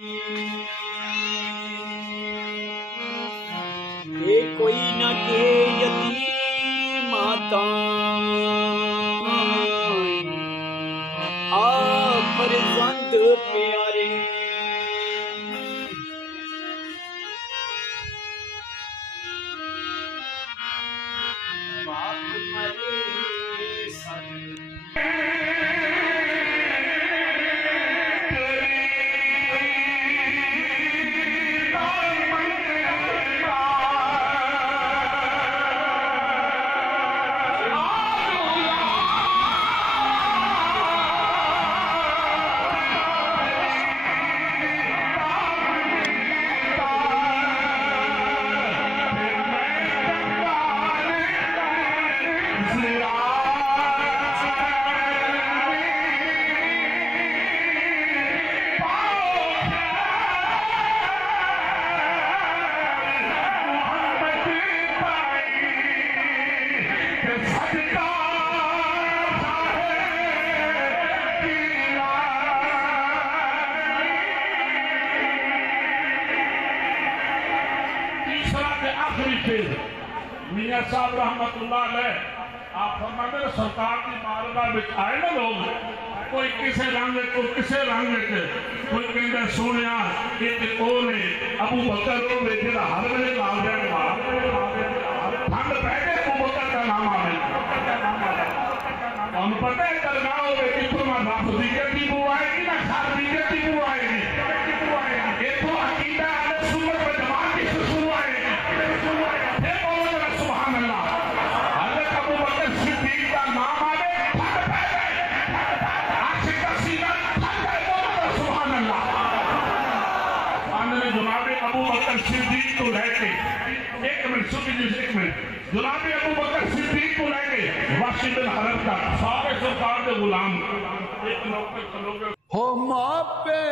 کہ کوئی نہ کہ یتیم فرزند پیارے باپ مرے میاں صاحب رحمت اللہ علیہ آپ فرماتے ہیں سرکار کی بارگاہ میں آئے نا لوگ کوئی کسے رنگ کوئی کسے رنگ کوئی کہندے سونیا یہ کونے ابو بکر کو بیٹھے دا ہر ویلے نال دے ٹھنڈ پہ گئے ابو بکر کا نام آئے ہم پتہ ہے درگاہ ہوئے کتوں میں نافذیت کی بو آئے گی نہ خارجیت کی بو آئے گی یہ تو عقیدہ اہل سنت و جماعت کی شروع آئے گی صدیق کو لے کے ایک منٹ جناب ابو بکر صدیق کو لے کے وحشی بن حرب کا سارے سرکار کے غلام ایک نوکر چلوگے ہو ماپے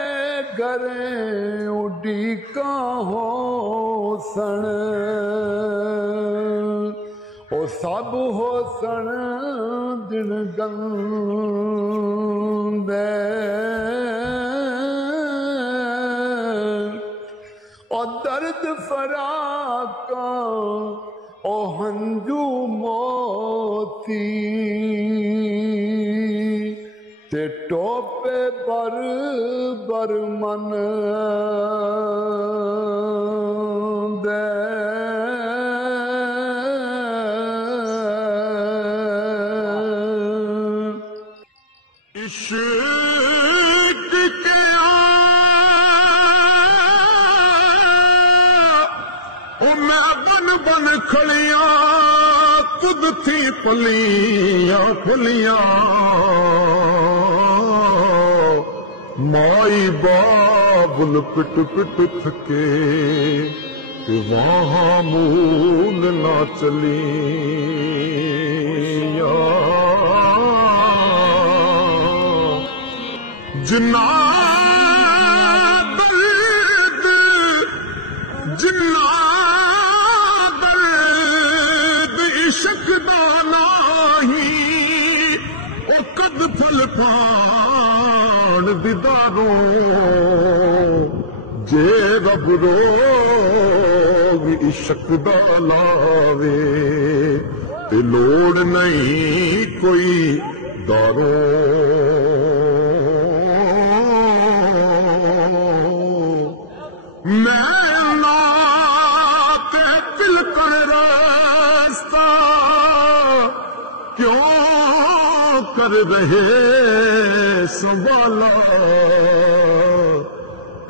گریں اڈی کا ہو سن او سب ہو سن دن گندے او درد فراقا او ہنجو موتی تے ٹوپے بر من دے عشق کے بن کھڑیاں خود تھی پلیاں کھلیاں مائی بابل پٹ پٹ تھکے کہ وہاں مول نہ چلی جنا درد جنا عشق داناہی او قد پھل پان دیداروں جے رب روگ عشق داناوے تے لوڑ نہیں کوئی داروں میں دل کر راستہ کیوں کر رہے سنبھالا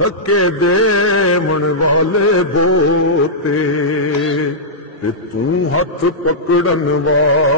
ہکے دے من والے بوتے تو ہاتھ پکڑن والا